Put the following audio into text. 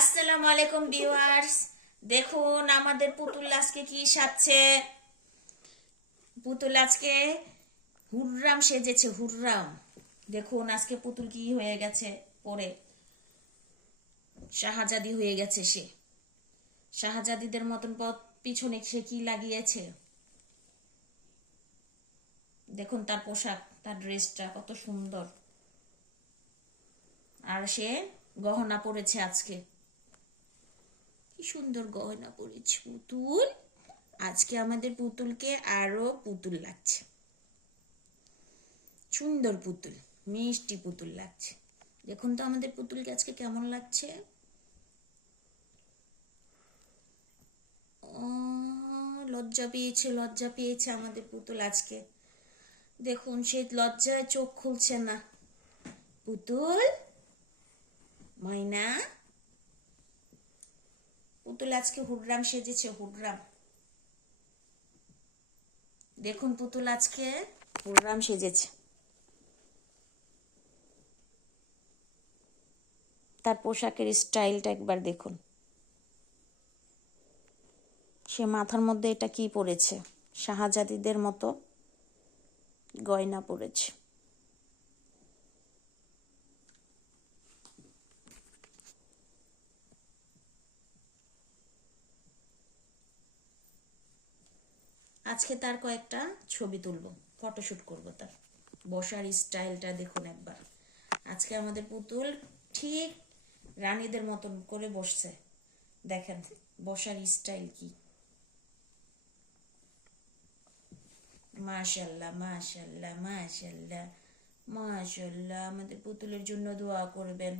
আসসালামু আলাইকুম ভিউয়ার্স। দেখুন আমাদের পুতুল আজকে কি সাজছে। পুতুল আজকে হুররাম সেজেছে, হুররাম। দেখুন আজকে পুতুল কি হয়ে গেছে, পরে শাহজাদি হয়ে গেছে সে। শাহজাদিদের মতন পথ পিছনে সে কি লাগিয়েছে দেখুন, তার পোশাক, তার ড্রেসটা কত সুন্দর। আর সে গহনা পরেছে আজকে, কি সুন্দর গহনা পরেছে পুতুল। আজকে আমাদের পুতুলকে আরো পুতুল লাগছে, সুন্দর পুতুল, মিষ্টি পুতুল লাগছে। দেখুন তো আমাদের পুতুলকে আজকে কেমন লাগছে। ও, লজ্জা পেয়েছে, লজ্জা পেয়েছে আমাদের পুতুল আজকে। দেখুন সে লজ্জায় চোখ খুলছে না। পুতুল, ময়না, পুতুল আজকে হুররাম সেজেছে, হুররাম। দেখুন পুতুল আজকে হুররাম সেজেছে। তার পোশাকের স্টাইলটা একবার দেখুন। সে মাথার মধ্যে এটা কি পরেছে, শাহজাদিদের মতো গয়না পরেছে। আজকে তার কয়েকটা ছবি তুলবো, ফটোশুট করব তার। বসার স্টাইলটা দেখুন একবার। আজকে আমাদের পুতুল ঠিক রানীদের মতন করে বসছে। দেখেন বসার স্টাইল কি। মাশাল্লাহ, মাশাল্লাহ, মাশাল্লাহ, মাশাল্লাহ। আমাদের পুতুলের জন্য দোয়া করবেন।